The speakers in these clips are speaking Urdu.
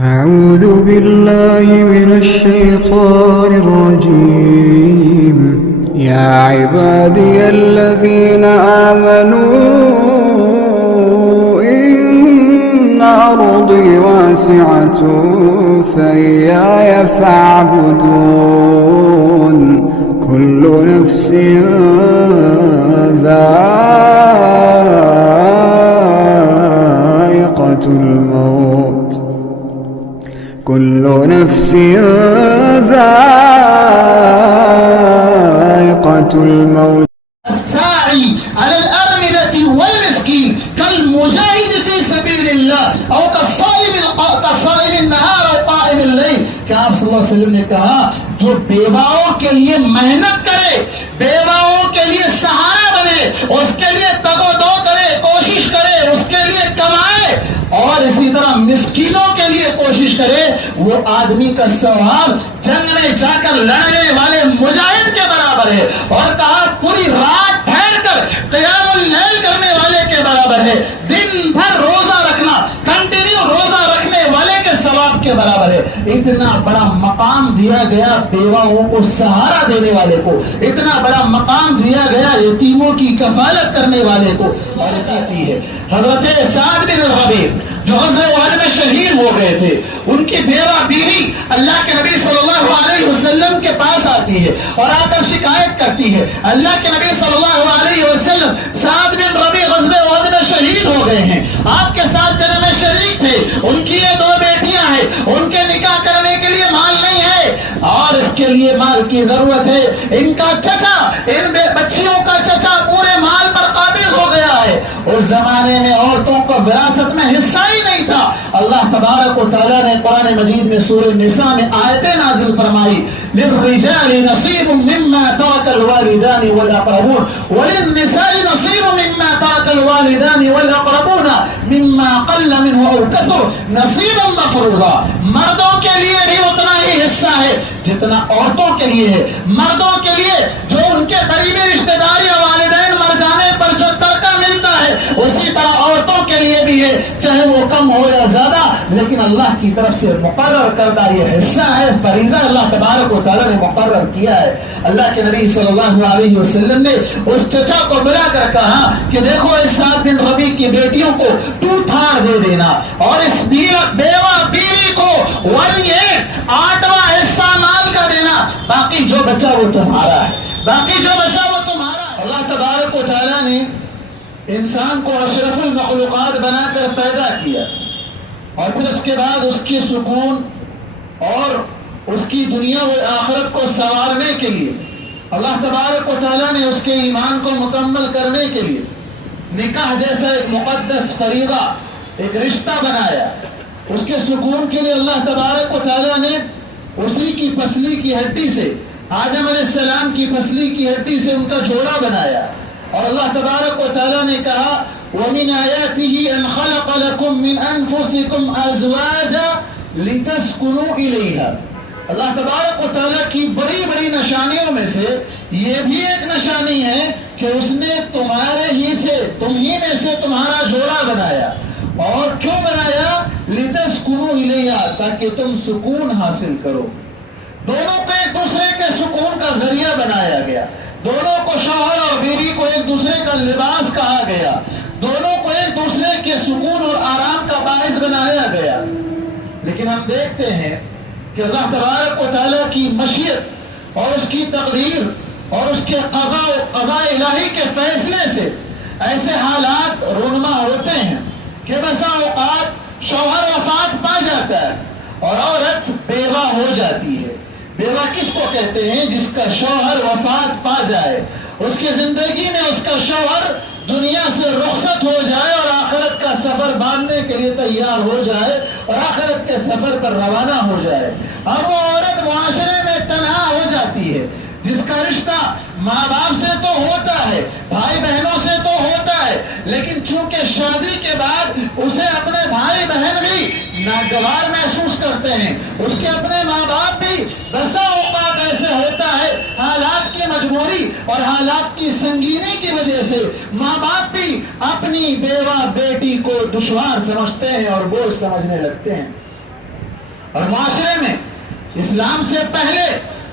أعوذ بالله من الشيطان الرجيم يا عبادي الذين آمنوا إن أرضي واسعة فإياي فاعبدون كل نفس ذائقة الموت كل نفس ذائقة الموت الساعي على الأرملة والمسكين كالمجاهد في سبيل الله أو كالصائم النهار أو قائم الليل کہ آپ صلی اللہ علیہ وسلم نے کہا جو بیواؤں کے لیے محنت کرے، بیواؤں کے لیے سہارا بنے، اس کے لیے تگ و دو کرے، کوشش کرے، اس کے لیے کمائے اور اسی طرح مسکینوں کے لیے کوشش کرے، وہ آدمی کا ثواب جنگ میں جا کر لڑنے والے مجاہد کے برابر ہے۔ اور کہا پوری رات ٹھہر کر قیام اللیل کرنے والے کے برابر ہے، دن بھر روزہ رکھنا، کنٹینیو روزہ رکھنے والے کے ثواب کے برابر ہے۔ اتنا بڑا مقام دیا گیا بیواؤں کو سہارا دینے والے کو، اتنا بڑا مقام دیا گیا یتیموں کی کفالت کرنے والے کو۔ اور ایسا ہے حضرت سعد بن ربیع جو غزوہ احد میں شہید ہو گئے تھے، ان کی بیوہ بیوی اللہ کے نبی صلی اللہ علیہ وسلم کے پاس آتی ہے اور آ کر شکایت کرتی ہے، اللہ کے نبی صلی اللہ علیہ وسلم سعد بن ربیع غزوہ احد میں شہید ہو گئے ہیں، آپ کے ساتھ جنگ میں شریک تھے، ان کی یہ دو بیٹیاں ہیں، ان کے نکاح کرنے کے لیے مال نہیں ہے اور اس کے لیے مال کی ضرورت ہے، ان کا چچا، ان بچیوں کا چچا پورے مال پر قابض ہو گیا ہے۔ اس زمانے میں عورتوں کو وراثت میں حصہ ہی نہیں تھا۔ اللہ تبارک و تعالیٰ نے قرآن مجید میں سورہ نساء میں آیتیں نازل فرمائی، للرجال نصیب مما ترک الوالدان والاقربون وللنساء نصیب مما ترک الوالدان والاقربون مما قل منه او کثر نصیبا مفروضا۔ مردوں کے لیے بھی اتنا ہی حصہ ہے جتنا عورتوں کے لیے ہے۔ مردوں کے لیے جو ان کے قریبی رشتہ دار یا والدین مر جانے پر جو ترکہ ملتا ہے اسی طرح عورتوں کے لیے بھی ہے، چاہے وہ کم ہو یا زیادہ، لیکن اللہ کی طرف سے مقرر کردہ یہ حصہ ہے، فریضہ اللہ تبارک و تعالیٰ نے مقرر کیا ہے۔ اللہ کے نبی صلی اللہ علیہ وسلم نے اس چچا کو بلا کر کہا کہ دیکھو اس سعد بن ربیع کی بیٹیوں کو 2/3 دے دینا اور اس بیوہ بیوی کو 1/8 حصہ مال کا دینا، باقی جو بچا وہ تمہارا ہے، باقی جو بچا وہ تمہارا ہے۔ اللہ تبارک و تعالیٰ نے انسان کو اشرف المخلوقات بنا کر پیدا کیا اور پھر اس کے بعد اس کی سکون اور اس کی دنیا و آخرت کو سنوارنے کے لیے اللہ تبارک و تعالیٰ نے اس کے ایمان کو مکمل کرنے کے لیے نکاح جیسا ایک مقدس فریضہ، ایک رشتہ بنایا۔ اس کے سکون کے لیے اللہ تبارک و تعالیٰ نے اسی کی پسلی کی ہڈی سے، آدم علیہ السلام کی پسلی کی ہڈی سے ان کا جوڑا بنایا اور اللہ تبارک و تعالیٰ نے کہا وَمِنْ آيَاتِهِ أَنْ خَلَقَ لَكُم مِّنْ أَنفُسِكُمْ أَزْوَاجًا لِتَسْكُنُوا إِلَيْهَا۔ اللہ تبارک و تعالیٰ کی بڑی بڑی نشانیوں میں سے یہ بھی ایک نشانی ہے کہ اس نے تمہارے ہی سے، تم ہی میں سے تمہارا جوڑا بنایا۔ اور کیوں بنایا؟ لِتَسْكُنُوا إِلَيْهَا، تاکہ تم سکون حاصل کرو۔ دونوں کو ایک دوسرے کے سکون کا ذریعہ بنایا گیا، دونوں کو شوہر اور بیوی کو ایک دوسرے کا لباس کہا گیا، دونوں کو ایک دوسرے کے سکون اور آرام کا باعث بنایا گیا۔ لیکن ہم دیکھتے ہیں کہ اللہ تبارک و تعالیٰ کی مشیت اور اس کی تقدیر اور اس کے قضاء الہی کے فیصلے سے ایسے حالات رونما ہوتے ہیں کہ بسا اوقات شوہر وفات پا جاتا ہے اور عورت بیوہ ہو جاتی ہے۔ بیوہ کس کو کہتے ہیں؟ جس کا شوہر وفات پا جائے، اس کی زندگی میں اس کا شوہر دنیا سے رخصت ہو جائے اور آخرت کا سفر باندھنے کے لیے تیار ہو جائے اور آخرت کے سفر پر روانہ ہو جائے۔ اب وہ عورت معاشرے میں تنہا ہو جاتی ہے، جس کا رشتہ ماں باپ سے تو ہوتا ہے، بھائی بہنوں سے تو ہوتا ہے، لیکن چونکہ شادی کے بعد اسے اپنے بھائی بہن بھی ناگوار محسوس کرتے ہیں، اس کے اپنے ماں باپ بھی بسا اوقات ایسے ہوتا ہے حالات کی مجبوری اور حالات کی سنگینی کی وجہ سے ماں باپ بھی اپنی بیوہ بیٹی کو دشوار سمجھتے ہیں اور بوجھ سمجھنے لگتے ہیں۔ اور معاشرے میں اسلام سے پہلے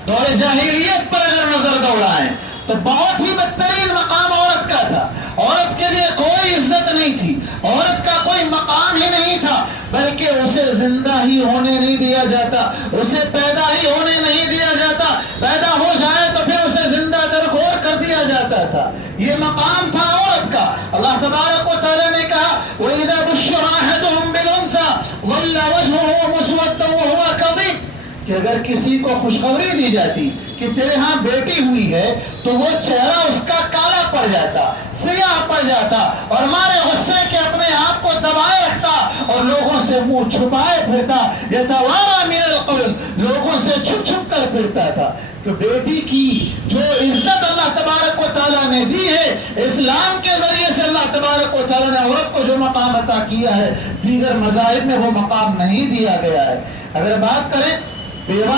دور جاہلیت پر اگر نظر دوڑائیں تو بہت ہی بدترین مقام عورت کا تھا. عورت کے لیے کوئی عزت نہیں تھی, عورت کا کوئی مقام ہی نہیں تھا, بلکہ اسے زندہ ہی ہونے نہیں دیا جاتا, اسے پیدا ہی ہونے نہیں دیا جاتا, پیدا ہو جائے تو پھر اسے زندہ درگور کر دیا جاتا تھا. یہ مقام تھا عورت کا. اللہ تبارک و تعالیٰ نے کہا وَإِذَا بُشِّرَ أَحَدُهُم بِالْأُنثَىٰ ظَلَّ وَجْهُهُ مُسْوَدًّا وَهُوَ كَظِيمٌ, کہ اگر کسی کو خوشخبری دی جاتی کہ تیرے ہاں بیٹی ہوئی ہے تو وہ چہرہ اس کا کالا پڑ جاتا, سیاہ پڑ جاتا, اور مارے غصے کے اپنے آپ کو دبائے رکھتا اور لوگوں سے منہ چھپائے پھرتا, یتوارا من القوم, لوگوں سے چھپ چھپ کر پھرتا تھا. کہ بیٹی کی جو عزت اللہ تبارک و تعالیٰ نے دی ہے, اسلام کے ذریعے سے اللہ تبارک و تعالیٰ نے عورت کو جو مقام عطا کیا ہے, دیگر مذاہب میں وہ مقام نہیں دیا گیا ہے. اگر بات کریں بیوہ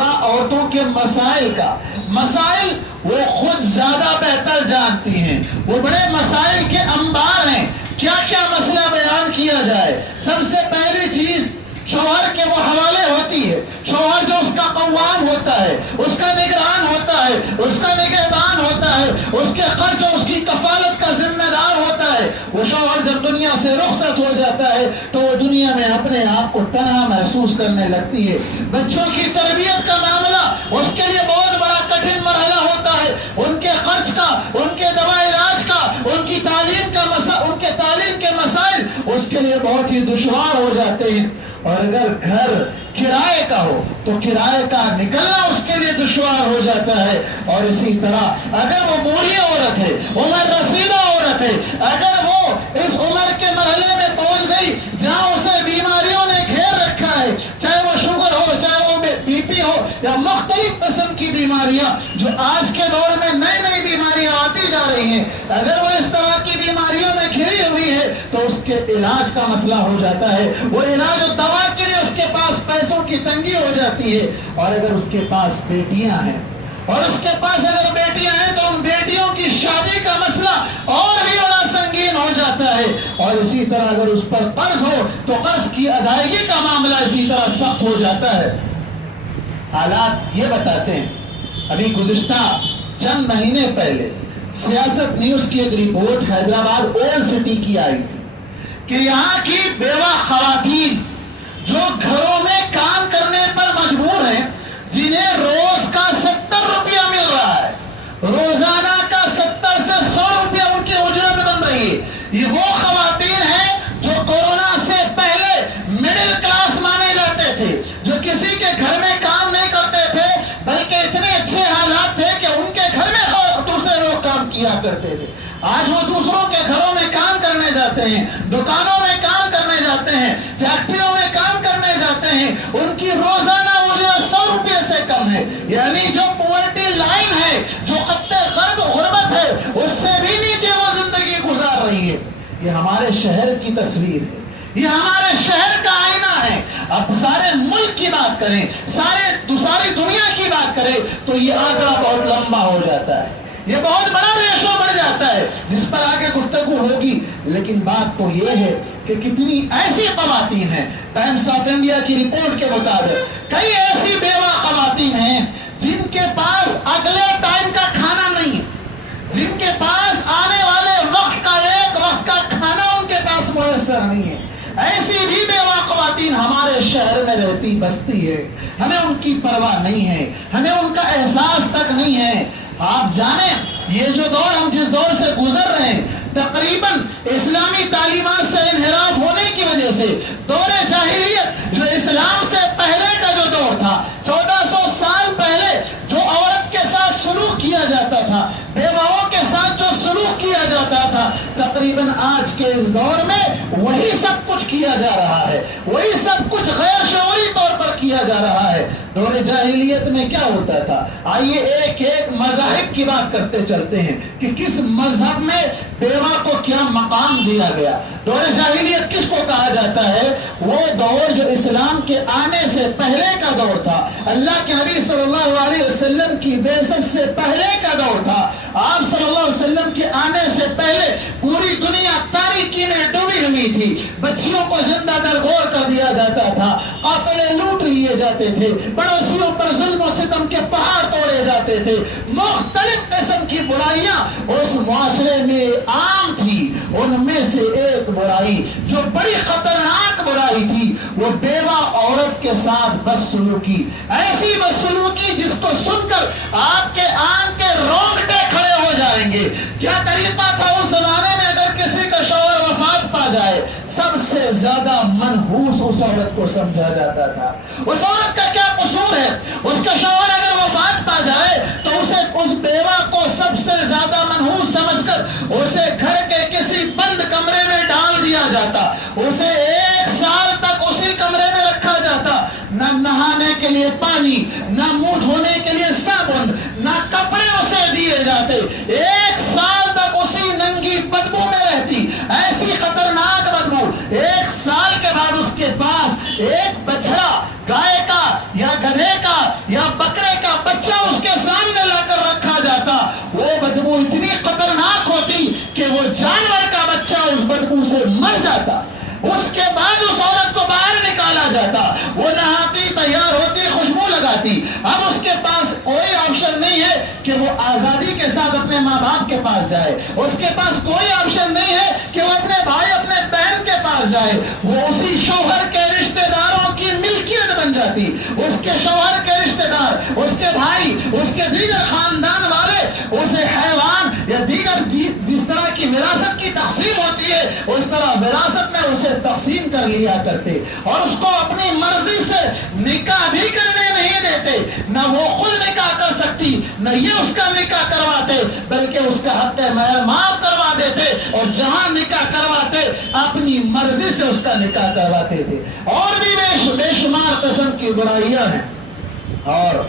عورتوں کے مسائل کا, مسائل وہ خود زیادہ بہتر جانتی ہیں, وہ بڑے مسائل کے انبار ہیں. کیا کیا مسئلہ بیان کیا جائے؟ سب سے پہلی چیز شوہر کے وہ حوالے ہوتی ہے. شوہر جو اس کا قوام ہوتا ہے, اس کا نگران ہوتا ہے, اس کا نگہبان ہوتا ہے, اس کے خرچ اور اس کی کفالت کا ذمہ دار ہوتا ہے. وہ شوہر جب دنیا سے رخصت ہو جاتا ہے تو وہ دنیا میں اپنے آپ کو تنہا محسوس کرنے لگتی ہے. بچوں کی تربیت کا معاملہ اس کے لیے بہت بڑا کٹھن مرحلہ ہوتا ہے. ان کے خرچ کا, ان کے دوا علاج کا, ان کی تعلیم کا ان کے تعلیم کے مسائل اس کے لیے بہت ہی دشوار ہو جاتے ہیں. اور اگر گھر کرائے کا ہو تو کرائے کا نکلنا اس کے لیے دشوار ہو جاتا ہے. اور اسی طرح اگر وہ بوڑھی عورت ہے, عمر رسیدہ عورت ہے, اگر وہ اس عمر کے مرحلے میں پہنچ گئی جہاں اسے بیماریوں نے گھیر رکھا ہے, چاہے وہ شوگر ہو, چاہے وہ بی پی ہو, یا مختلف قسم کی بیماریاں جو آج کے دور میں نئی نئی بیماریاں آتی جا رہی ہیں, اگر وہ اس طرح کی بیماریوں میں گھری ہوئی ہے تو اس کے علاج کا مسئلہ ہو جاتا ہے. وہ علاج و دوا کے لیے اس کے پاس پیسوں کی تنگی ہو جاتی ہے. اور اگر اس کے پاس بیٹیاں ہیں, اور اس کے پاس اگر بیٹیاں ہیں تو ان بیٹیوں کی شادی کا مسئلہ اور بھی بڑا سنگین ہو جاتا ہے. اور اسی طرح اگر اس پر قرض ہو تو قرض کی ادائیگی کا معاملہ اسی طرح سخت ہو جاتا ہے. حالات یہ بتاتے ہیں, ابھی گزشتہ چند مہینے پہلے سیاست نیوز کی ایک رپورٹ حیدرآباد اولڈ سٹی کی آئی تھی کہ یہاں کی بیوہ خواتین جو گھروں میں کام کرنے پر مجبور ہیں, جنہیں روز کا 70 روپیہ مل رہا ہے, روزانہ کا 70 سے 100 روپیہ ان کی اجرت بن رہی ہے, یہ وہ خواتین ہیں جو کورونا سے پہلے مڈل کلاس مانے جاتے تھے, جو کسی کے گھر میں کام نہیں کرتے تھے, بلکہ اتنے اچھے حالات تھے کہ ان کے گھر میں دوسرے لوگ کام کیا کرتے تھے. آج وہ دوسروں کے گھروں میں کام کرنے جاتے ہیں, دکانوں میں کام کرنے جاتے ہیں, فیکٹریوں میں کام کرنے جاتے ہیں, ان کی روزانہ اجرت 100 روپے سے کم ہے. یعنی جو پاورٹی لائن ہے, جو خط غربت ہے, اس سے بھی نیچے وہ زندگی گزار رہی ہے. یہ ہمارے شہر کی تصویر ہے, یہ ہمارے شہر کا آئینہ ہے. اب سارے ملک کی بات کریں, ساری دنیا کی بات کریں تو یہ آنکڑا بہت لمبا ہو جاتا ہے, یہ بہت بڑا ریشو بڑھ جاتا ہے جس پر آگے گفتگو ہوگی. لیکن بات تو یہ ہے کہ کتنی ایسی خواتین ہیں, ٹائمز آف انڈیا کی رپورٹ کے مطابق کئی ایسی بیوہ خواتین ہیں جن کے پاس اگلے ٹائم کا کھانا نہیں ہے, جن کے پاس آنے والے وقت کا ایک وقت کا کھانا ان کے پاس میسر نہیں ہے. ایسی بھی بیوہ خواتین ہمارے شہر میں رہتی بستی ہے, ہمیں ان کی پرواہ نہیں ہے, ہمیں ان کا احساس تک نہیں ہے. آپ جانیں یہ جو دور ہم جس دور سے گزر رہے ہیں, تقریباً اسلامی تعلیمات سے انحراف ہونے کی وجہ سے دور جاہلیت جو اسلام سے پہلے کا جو دور تھا, 1400 سال پہلے جو عورت کے ساتھ سلوک کیا جاتا تھا, بیواؤں کے ساتھ جو سلوک کیا جاتا تھا, تقریباً آج کے اس دور میں وہی سب کچھ کیا جا رہا ہے, وہی سب کچھ غیر شعوری طور پر کیا جا رہا ہے. دور جاہلیت میں کیا ہوتا تھا؟ آئیے ایک ایک مذاہب کی بات کرتے چلتے ہیں کہ کس مذہب میں بیوہ کو کیا مقام دیا گیا. دور جاہلیت کس کو کہا جاتا ہے؟ وہ دور جو اسلام کے آنے سے پہلے کا دور تھا, اللہ کے نبی صلی اللہ علیہ وسلم کی بعثت سے پہلے کا دور تھا. آپ صلی اللہ علیہ وسلم کے آنے سے پہلے پوری دنیا تاریکی میں ڈوبی ہوئی تھی. بچیوں کو زندہ درگور کر دیا جاتا تھا, قافلے لوٹ لیے جاتے تھے, پڑوسیوں پر ظلم و ستم کے پہاڑ توڑے جاتے تھے. مختلف قسم کی برائیاں اس معاشرے میں عام تھی. ان میں سے ایک برائی جو بڑی خطرناک برائی تھی وہ بیوہ عورت کے ساتھ بدسلوکی. ایسی بدسلوکی جس کو سن کر آپ کے آن کے رونگٹے کھڑے ہو جائیں گے. کیا طریقہ تھا اس زمانے میں؟ اگر کسی کا شوہر وفات پا جائے سب سے زیادہ منحوس اس عورت کو سمجھا جاتا تھا. اس عورت کا کیا قصور ہے؟ اس کا شوہر اگر وفات پا جائے تو اسے اس بیوہ کو سب سے زیادہ منحوس سمجھ کر اسے گھر کے کسی بند کمرے میں ڈال دیا جاتا. اسے 1 سال تک اسی کمرے میں رکھا جاتا. نہ نہانے کے لیے پانی, نہ منہ دھونے کے لیے صابن, نہ کپڑے اسے دیے جاتے. 1 سال تک اسی ننگی بدبو میں رہتی, ایسی خطرناک بدبو. 1 سال کے بعد اس کے پاس ایک بچڑا گائے کا یا گدھے کا یا بکرے کا بچہ اس کے سامنے لا کر رکھا جاتا. وہ بدبو اتنی خطرناک ہوتی کہ وہ جانور کا بچہ اس بدبو سے مر جاتا. اس کے بعد اس عورت کو باہر نکالا جاتا. وہ نہاتی, تیار ہوتی, خوشبو لگاتی. اب اس کے پاس کوئی آپشن نہیں ہے کہ وہ آزادی کے ساتھ اپنے ماں باپ کے پاس جائے. اس کے پاس کوئی آپشن نہیں ہے کہ وہ اپنے بھائی, اپنے بہن کے پاس جائے. وہ اسی شوہر کے رشتہ داروں کی ملکیت بن جاتی. اس کے شوہر کے رشتہ دار, اس کے بھائی, اس کے دیگر خاندان والے اسے حیوان یا دیگر جس طرح کی وراثت کی تقسیم ہوتی ہے اس طرح وراثت میں اسے تقسیم کر لیا کرتے. اور اس کو اپنی مرضی سے نکاح بھی کرنے نہیں دیتے. نہ وہ خود نکاح کر سکتی, نہ یہ اس کا نکاح کرواتے, بلکہ اس کا حق مہر معاف کروا دیتے. اور جہاں نکاح کرواتے اپنی مرضی سے اس کا نکاح کرواتے تھے. اور بھی بے شمار قسم کی برائیاں ہیں. اور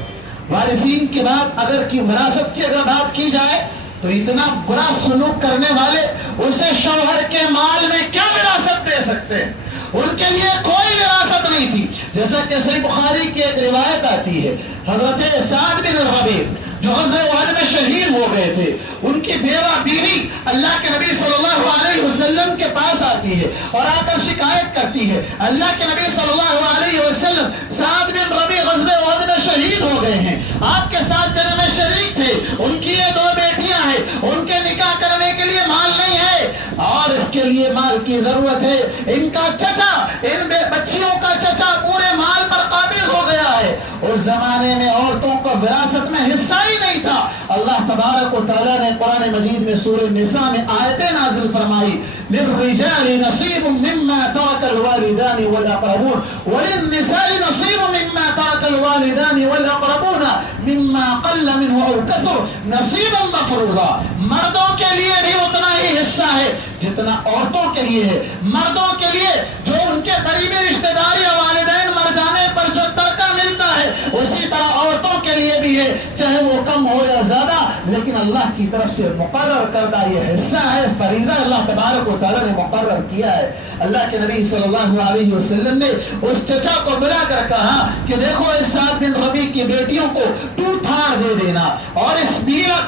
وارثین کی بات اگر کی وراثت کی اگر بات کی جائے تو اتنا برا سلوک کرنے والے اسے شوہر کے مال میں کیا وراثت دے سکتے ہیں؟ ان کے لیے کوئی وراثت نہیں تھی. جیسا کہ صحیح بخاری کی ایک روایت آتی ہے, حضرت سعد بن ربیع جو غزوہ احد میں شہید ہو گئے تھے, ان کی بیوہ بیوی اللہ کے نبی صلی اللہ علیہ وسلم کے پاس آتی ہے اور آ کر شکایت کرتی ہے. اللہ کے نبی صلی اللہ علیہ وسلم, سعد بن ربیع غزوہ احد میں شہید ہو گئے ہیں, آپ کے ساتھ جنگ میں شریک تھے, ان کی یہ 2 بیٹیاں ہیں, ان کے نکاح کرنے کے لیے مال نہیں ہے اور اس کے لیے مال کی ضرورت ہے. ان کا چچا, ان بچیوں کا چچا پورے مال پر قابض ہو گیا ہے. اس زمانے میں عورتوں کو وراثت میں حصہ ہی نہیں تھا. اللہ تبارک و تعالیٰ نے قرآن مجید میں سورہ نساء میں آیتیں نازل فرمائی, للرجال نصیب مما ترک الوالدان والاقربون وللنساء نصیب مما ترک الوالدان والاقربون مما قل منه او كثر نصیبا مفروضا. مردوں کے لیے بھی اتنا ہی حصہ ہے جتنا عورتوں کے لیے ہے. مردوں کے لیے جو ان کے قریبی رشتہ دار یا والدین مر جانے پر جو ترکہ ملتا ہے اسی طرح عورتوں کے لیے بھی ہے, چاہے وہ کم ہو یا زیادہ, لیکن اللہ کی طرف سے مقرر کردہ یہ حصہ ہے, فریضہ اللہ تبارک و تعالیٰ نے مقرر کیا ہے. اللہ کے نبی صلی اللہ علیہ وسلم نے اس چچا کو بلا کر کہا کہ دیکھو اس سعد بن ربیع کی بیٹیوں کو 2 تھار دے دینا اور اس بیوہ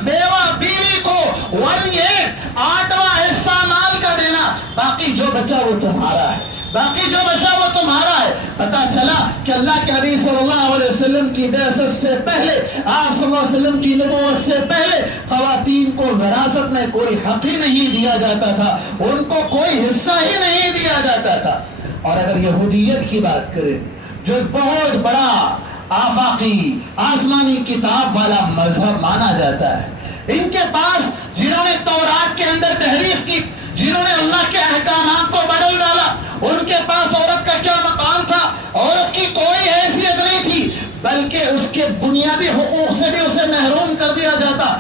بیوی کو 1/8 حصہ مال کا دینا, باقی جو بچا وہ تمہارا ہے, باقی جو بچا وہ تمہارا ہے. پتا چلا کہ اللہ کے نبی صلی اللہ علیہ وسلم کی بعثت سے پہلے, آپ صلی اللہ علیہ وسلم کی نبوت سے پہلے خواتین کو وراثت میں کوئی حق ہی نہیں دیا جاتا تھا, ان کو کوئی حصہ ہی نہیں دیا جاتا تھا. اور اگر یہودیت کی بات کریں جو بہت بڑا آفاقی آسمانی کتاب والا مذہب مانا جاتا ہے, ان کے پاس جنہوں نے تورات کے اندر تحریف کی, جنہوں نے اللہ کے احکامات کو بدل ڈالا, ان کے پاس عورت کا کیا مقام تھا؟ عورت کی کوئی حیثیت نہیں تھی, بلکہ اس کے بنیادی حقوق سے بھی اسے محروم کر دیا جاتا.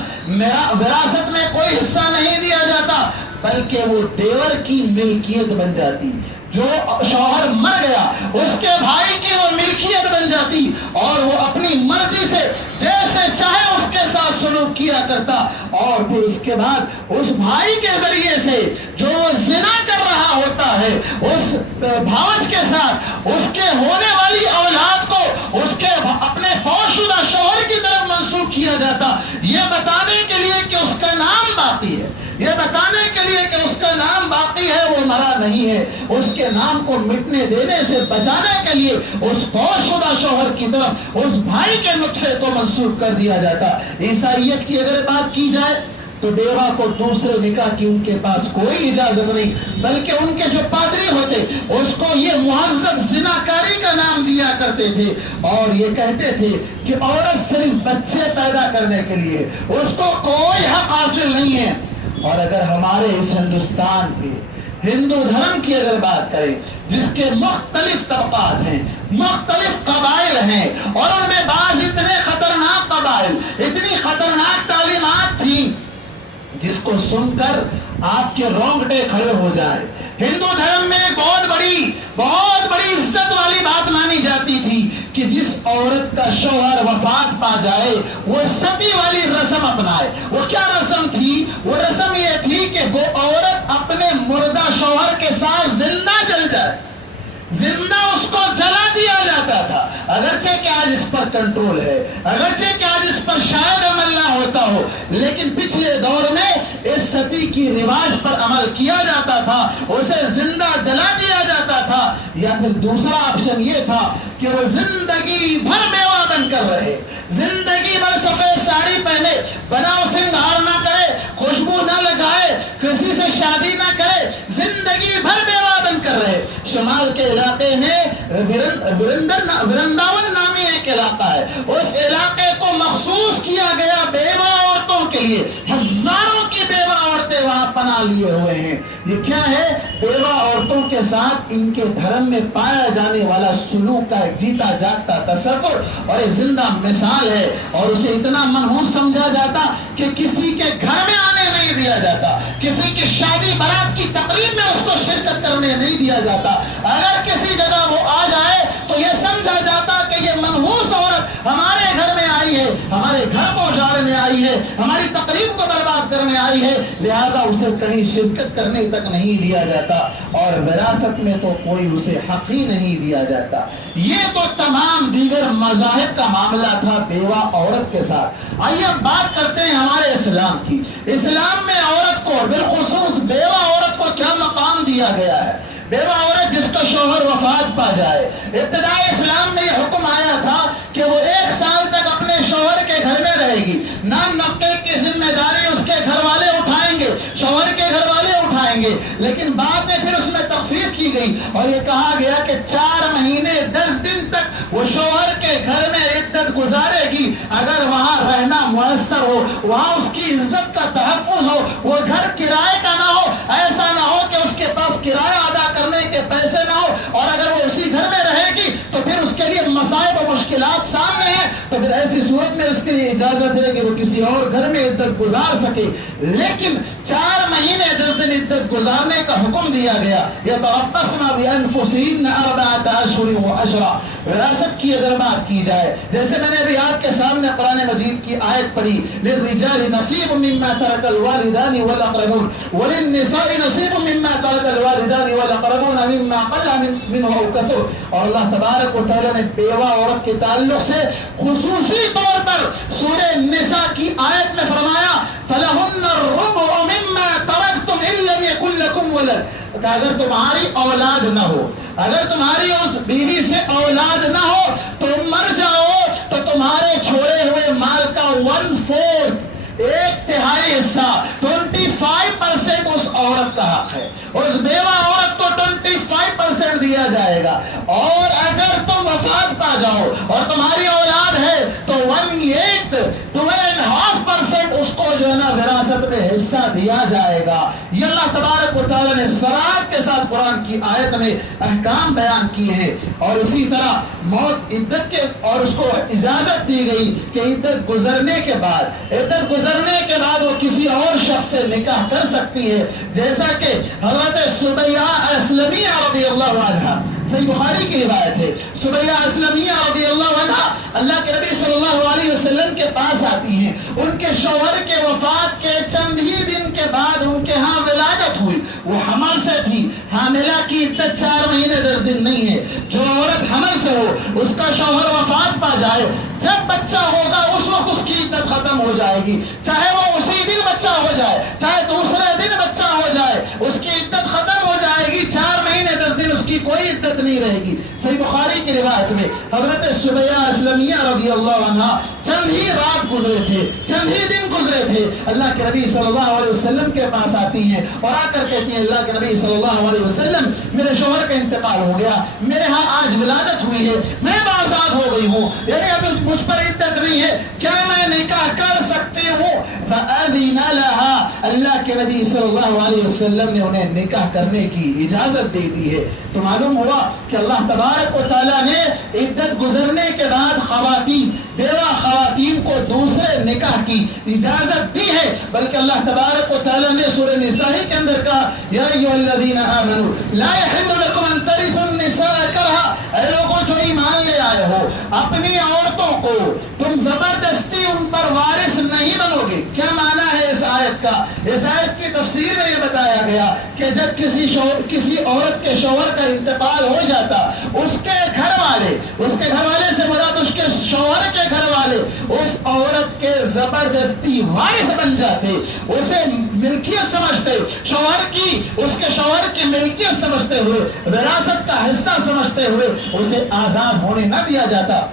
وراثت میں کوئی حصہ نہیں دیا جاتا, بلکہ وہ دیور کی ملکیت بن جاتی. جو شوہر مر گیا اس کے بھائی کی وہ ملکیت بن جاتی اور وہ اپنی مرضی سے جیسے چاہے اس کے ساتھ سلوک کیا کرتا. اور پھر اس کے بعد اس بھائی کے ذریعے سے جو وہ زنا کر رہا ہوتا ہے اس بھاوج کے ساتھ, اس کے ہونے والی اولاد کو اس کے اپنے فوت شدہ شوہر کی طرف منسوخ کیا جاتا، یہ بتانے کے لیے کہ اس کا نام باقی ہے، یہ بتانے کے لیے کہ اس کا نام باقی ہے، وہ مرا نہیں ہے۔ اس کے نام کو مٹنے دینے سے بچانے کے لیے اس فوت شدہ شوہر کی طرف اس بھائی کے نطفے کو منسوب کر دیا جاتا۔ عیسائیت کی اگر بات کی جائے تو بیوہ کو دوسرے نکاح کی ان کے پاس کوئی اجازت نہیں، بلکہ ان کے جو پادری ہوتے اس کو یہ مہذب زناکاری کا نام دیا کرتے تھے، اور یہ کہتے تھے کہ عورت صرف بچے پیدا کرنے کے لیے، اس کو کوئی حق حاصل نہیں ہے۔ اور اگر ہمارے اس ہندوستان کے ہندو دھرم کی اگر بات کریں، جس کے مختلف طبقات ہیں، مختلف قبائل ہیں، اور ان میں بعض اتنے خطرناک قبائل، اتنی خطرناک تعلیمات تھیں جس کو سن کر آپ کے رونگٹے کھڑے ہو جائے۔ ہندو دھرم میں بہت بڑی عزت والی بات مانی جاتی تھی کہ جس عورت کا شوہر وفات پا جائے وہ ستی والی رسم اپنائے۔ وہ کیا رسم تھی؟ وہ رسم یہ تھی کہ وہ عورت اپنے مردہ شوہر کے ساتھ زندہ جل جائے، زندہ اس کو جلا دیا جاتا تھا۔ اگرچہ کہ آج اس پر کنٹرول ہے، اگرچہ کہ آج اس پر شاید عمل نہ ہوتا ہو، لیکن پچھلے دور میں اس ستی کی رواج پر عمل کیا جاتا تھا، اسے زندہ جلا دیا جاتا تھا۔ یا پھر دوسرا آپشن یہ تھا کہ وہ زندگی بھر بیوہ بن کر رہے، زندگی بھر سفید ساڑی پہنے، بناؤ سنگھار نہ کرے، خوشبو نہ لگائے، کسی سے شادی نہ کرے، زندگی بھر بیوہ بن کر رہے۔ شمال کے علاقے میں ورنداون نامی ایک علاقہ ہے، اس علاقے کو مخصوص کیا گیا بیوہ عورتوں کے لیے۔ ہزاروں کی بیوہ عورتیں وہاں پناہ لیے ہوئے ہیں۔ یہ کیا ہے؟ بیوہ عورتوں کے ساتھ ان کے دھرم میں پایا جانے والا سلوک کا ایک جیتا جاگتا تصور اور ایک زندہ مثال ہے، اور اسے اتنا منحوس سمجھا جاتا کہ کسی کے گھر میں آنے نہیں دیا جاتا، کسی کی شادی برات کی تقریب میں اس کو شرکت کرنے نہیں دیا جاتا۔ اگر کسی جگہ وہ آ جائے تو یہ سمجھا جاتا کہ یہ منحوس عورت ہمارے گھر میں آئی ہے، ہمارے گھر کو اجاڑنے آئی ہے، ہماری تقریب کو برباد کرنے آئی ہے، لہٰذا اسے کہیں شرکت کرنے تک نہیں دیا جاتا، اور وراثت میں تو کوئی اسے حق ہی نہیں دیا جاتا۔ یہ تو تمام دیگر مذاہب کا معاملہ تھا بیوہ عورت کے ساتھ۔ آئیے اب بات کرتے ہیں ہمارے اسلام کی۔ اسلام میں عورت کو، بالخصوص بیوہ عورت کو کیا مقام دیا گیا ہے؟ بیوہ عورت جس کا شوہر وفات پا جائے، ابتدائی اسلام میں یہ حکم آیا تھا کہ وہ 1 سال تک اپنے شوہر کے گھر میں رہے گی، نان نفقے کی ذمہ داری اس کے گھر والے اٹھائیں گے، شوہر کے گھر والے اٹھائیں گے۔ لیکن بعد میں پھر اس میں تخفیف کی گئی اور یہ کہا گیا کہ 4 مہینے 10 دن تک وہ شوہر کے گھر میں عدت گزارے گی۔ اگر وہاں رہنا میسر ہو، وہاں اس کی عزت کا تحفظ ہو، وہ گھر کرائے کا نہ ہو، ایسا نہ ہو کہ اس کے پاس کرایہ ادا کرنے کے پیسے نہ ہو، اور اگر وہ اسی گھر میں رہے گی تو پھر اس کے لیے مصائب و مشکلات سامنے ہیں، تو پھر ایسی صورت میں اس کے لیے اجازت ہے کہ وہ کسی اور گھر میں عدت گزار سکے۔ لیکن 4 مہینے 10 دن عدت گزارنے کا حکم دیا گیا۔ یتربصن بانفسہن 4 اشہر وعشرا۔ وراثت کی اگر بات کی جائے، جیسے میں نے ابھی آپ کے سامنے قرآن مجید کی آیت پڑھی، للرجال نصیب مما ترک الوالدان والاقربون وللنساء نصیب مما ترک الوالدان والاقربون مما قل منه او كثر۔ اور اللہ تبارک و تعالی نے بیوہ عورت کے تعلق سے خصوصی طور پر سورہ نساء کی آیت میں فرمایا فلهن الربع مما ترکتم ان لم يكن لكم ولد، کہ اگر تمہاری اولاد نہ ہو، اگر تمہاری اس بیوی سے اولاد نہ ہو، تم مر جاؤ تو تمہارے چھوڑے ہوئے مال کا 1/4، 1/3 حصہ 25% اس عورت کا حق ہے، اس بیوہ عورت کو 25% دیا جائے گا۔ اور اگر تم وفات پا جاؤ اور تمہاری اولاد ہے تو 12.5% اس کو جو ہے نا وراثت میں حصہ دیا جائے گا۔ یہ اللہ تبارک و تعالی نے صراحت کے ساتھ قرآن کی آیت میں احکام بیان کیے ہیں۔ اور اسی طرح موت عدت کے، اور اس کو اجازت دی گئی کہ عدت گزرنے کے بعد وہ کسی اور شخص سے نکاح کر سکتی ہے، جیسا کہ حضرت سمیہ اسلمیہ رضی اللہ عنہ، صحیح بخاری کی روایت ہے، سمیہ اسلمیہ رضی اللہ عنہ اللہ کے نبی صلی اللہ علیہ وسلم کے پاس آتی ہیں. ان کے شوہر کے وفات کے چند ہی دن کے بعد ان کے ہاں ولادت ہوئی. وہ حمل سے تھی. حاملہ کی عدت 4 مہینے 10 دن نہیں ہے. جو عورت حمل سے ہو اس کا شوہر وفات پا جائے, جب بچہ ہوگا اس وقت اس کی عدت ختم ہو جائے گی. چاہے وہ اسی دن بچہ ہو جائے, چاہے دوسرے دن بچہ ہو جائے, اس کی عدت ختم ہو جائے گی. 4 مہینے 10 دن اس کی کوئی عدت نہیں رہے گی. صحیح بخاری کی روایت میں حضرت سمیہ اسلمیہ رضی اللہ عنہا چند ہی رات گزرے تھے, چند ہی دن گزرے تھے, اللہ کے نبی صلی اللہ علیہ وسلم کے پاس آتی ہیں اور آ کر کہتی ہیں اللہ کے نبی صلی اللہ علیہ وسلم میرے شوہر کا انتقال ہو گیا, میرے ہاں آج ولادت ہوئی ہے, میں بازاد ہو گئی ہوں, یعنی اب مجھ پر عدت نہیں ہے, کیا میں نکاح کر سکتی ہوں؟ فَأَذِنَ لَهَا, اللہ کے نبی صلی اللہ علیہ وسلم نے انہیں نکاح کرنے کی اجازت دے دی ہے. تو معلوم ہوا کہ اللہ تبارک و تعالیٰ نے عدت گزرنے کے بعد خواتین, بیوہ خواتین کو دوسرے نکاح کی اجازت دی ہے. بلکہ اللہ تبارک و تعالیٰ نے سورہ نساء کے اندر کہا یا ایھا الذین آمنوا لا یحل لکم ان ترثوا النساء کرہا, اے لوگوں جو ایمان لے آئے ہو, اپنی عورتوں کو تم زبردستی ان پر وارث نہیں بنو گے. کیا معنی ہے اس آیت کا؟ اس آیت کی تفسیر میں یہ بتایا گیا کہ جب کسی عورت کے شوہر کا انتقال ہو جاتا, اس کے گھر والے سے مراد اس کے شوہر کے گھر والے اس عورت کے زبردستی وارث بن جاتے, اسے ملکیت سمجھتے, اس کے شوہر کی ملکیت سمجھتے ہوئے, وراثت کا حصہ سمجھتے ہوئے اسے آزاد ہونے نہ دیا جاتا.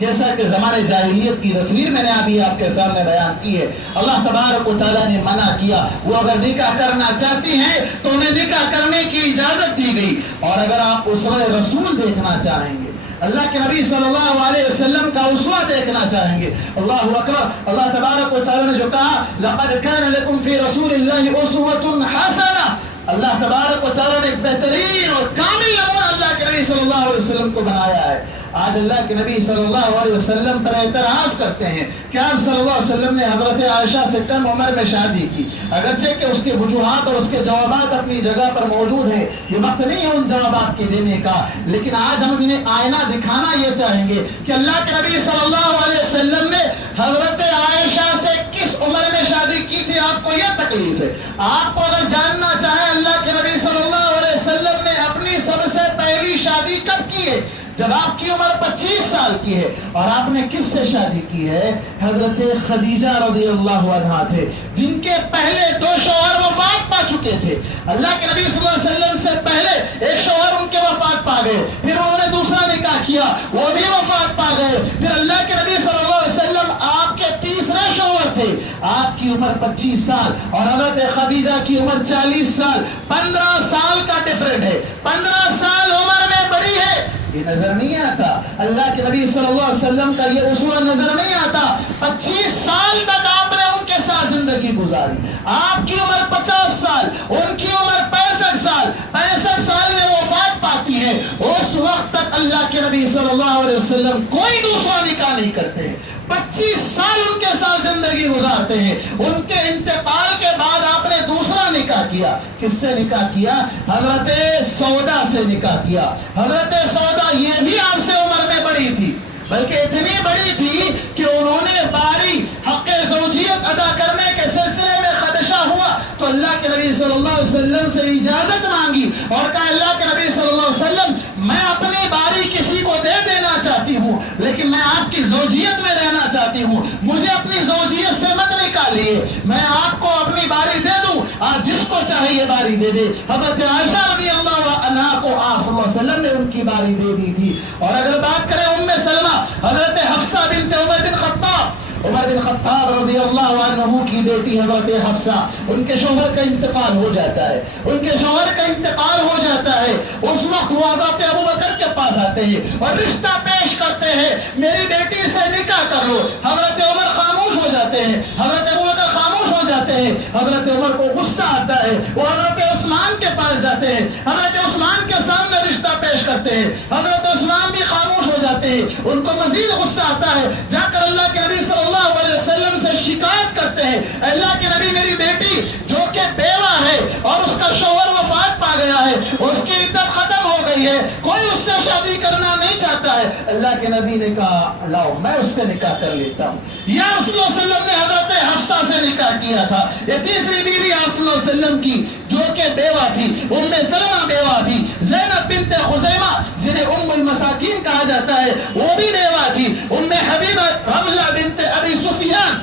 جیسا کہ زمانے جاہلیت کی تصویر میں نے ابھی آپ کے سامنے بیان کی ہے. اللہ تبارک و تعالیٰ نے منع کیا, وہ اگر نکاح کرنا چاہتی ہیں تو انہیں نکاح کرنے کی اجازت دی گئی. اور اگر آپ اسوہ رسول دیکھنا چاہیں گے, اللہ کے نبی صلی اللہ علیہ وسلم کا اسوہ دیکھنا چاہیں گے, اللہ اکبر, اللہ تبارک و تعالیٰ نے جو کہا لقد كان لكم في رسول الله اسوة حسنة, اللہ تبارک و تعالیٰ نے بہترین اور کامل نمونہ اللہ کے نبی صلی اللہ علیہ وسلم کو بنایا ہے. آج اللہ کے نبی صلی اللہ علیہ وسلم پر اعتراض کرتے ہیں کہ آپ صلی اللہ علیہ وسلم نے حضرت عائشہ سے کم عمر میں شادی کی, اگرچہ کہ اس کے وجوہات اور اس کے جوابات اپنی جگہ پر موجود ہیں, یہ وقت نہیں ہے ان جوابات کے دینے کا, لیکن آج ہم انہیں آئینہ دکھانا یہ چاہیں گے کہ اللہ کے نبی صلی اللہ علیہ وسلم نے حضرت عائشہ سے کس عمر میں شادی کی تھی. آپ کو یہ تکلیف ہے. آپ کو اگر جاننا چاہیں اللہ کے نبی صلی اللہ علیہ وسلم نے اپنی سب سے پہلی شادی کب کی ہے, جب آپ کی عمر 25 سال کی ہے. اور آپ نے کس سے شادی کی ہے؟ حضرت خدیجہ رضی اللہ عنہا سے, جن کے پہلے 2 شوہر وفات پا چکے تھے. اللہ کے نبی صلی اللہ علیہ وسلم سے پہلے ایک شوہر ان کے وفات پا گئے, پھر انہوں نے دوسرا نکاح کیا, وہ بھی وفات پا گئے. پھر اللہ کے نبی صلی اللہ علیہ وسلم آپ کے تیسرے شوہر تھے. آپ کی عمر 25 سال اور حضرت خدیجہ کی عمر 40 سال, 15 سال کا ڈفرنٹ ہے. 15 سال عمر میں بڑی ہے, یہ نظر نہیں آتا. اللہ کے نبی صلی اللہ علیہ وسلم کا یہ اسوہ نظر نہیں آتا. 25 سال تک آپ نے ان کے ساتھ زندگی گزاری. آپ کی عمر 50 سال, ان کی عمر 65 سال. 65 سال میں وفات پاتی ہے. اس وقت تک اللہ کے نبی صلی اللہ علیہ وسلم کوئی دوسرا نکاح نہیں کرتے ہیں. 25 سال ان کے ساتھ زندگی گزارتے ہیں. ان کے انتقال کے بعد آپ نے دوسرا نکاح کیا. کس سے نکاح کیا؟ حضرت سودا سے نکاح کیا. حضرت سودا یہ بھی آپ سے عمر میں بڑی تھی, بلکہ اتنی بڑی تھی کہ انہوں نے باری حق زوجیت ادا کرنے کے سلسلے میں خدشہ ہوا تو اللہ کے نبی صلی اللہ علیہ وسلم سے اجازت مانگی اور کہا اللہ کے نبی صلی اللہ علیہ وسلم میں اپنی باری کسی کو دے دینا چاہتی ہوں, لیکن میں آپ کی زوجیت میں رہنا چاہتی ہوں, مجھے اپنی زوجیت سے مت نکالیے, میں آپ کو اپنی باری دے دوں, آپ جس کو چاہے یہ باری دے دے. حضرت عائشہ رضی اللہ عنہا کو آپ صلی اللہ علیہ وسلم نے ان کی باری دے دی تھی. اور اگر بات کریں ام سلمہ, حضرت حفصہ بنت عمر بن خطاب, عمر بن خطاب رضی اللہ عنہ کی بیٹی حضرت حفصہ, ان کے شوہر کا انتقال ہو جاتا ہے. ان کے شوہر کا انتقال ہو جاتا ہے. اس وقت وہ حضرت ابوبکر کے پاس آتے ہیں اور رشتہ پیش کرتے ہیں, میری بیٹی سے نکاح کر لو. حضرت عمر خاموش ہو جاتے ہیں, حضرت ابوبکر خاموش ہو جاتے ہیں. حضرت عمر کو غصہ آتا ہے, وہ حضرت عثمان کے پاس جاتے ہیں, حضرت عثمان کے سامنے رشتہ پیش کرتے ہیں. حضرت عثمان بھی خاموش ہو جاتے ہیں. ان کو مزید غصہ آتا ہے, جا کر اللہ کے نبی صلی اللہ علیہ وسلم سے شکایت کرتے ہیں, اللہ کے نبی میری بیٹی جو کہ بیوہ ہے اور اس کا شوہر وفات پا گیا ہے, اس کی عدت ختم ہو گئی ہے, کوئی اس سے شادی کرنا نہیں چاہتا ہے, اللہ کے نبی نے کہا لاؤ میں اس سے نکاح کر لیتا ہوں. یا رسول اللہ صلی اللہ علیہ وسلم نے حضرت حفصہ سے نکاح کیا تھا. یہ تیسری بیوی آپ صلی اللہ علیہ وسلم کی جو کہ بیوہ تھی, ام سلمہ بیوہ تھی. زینب بنت خزیمہ جنہیں ام المساکین کہا جاتا ہے وہ بھی بیوہ تھی. ام حبیبہ رملہ بنت ابی سفیان,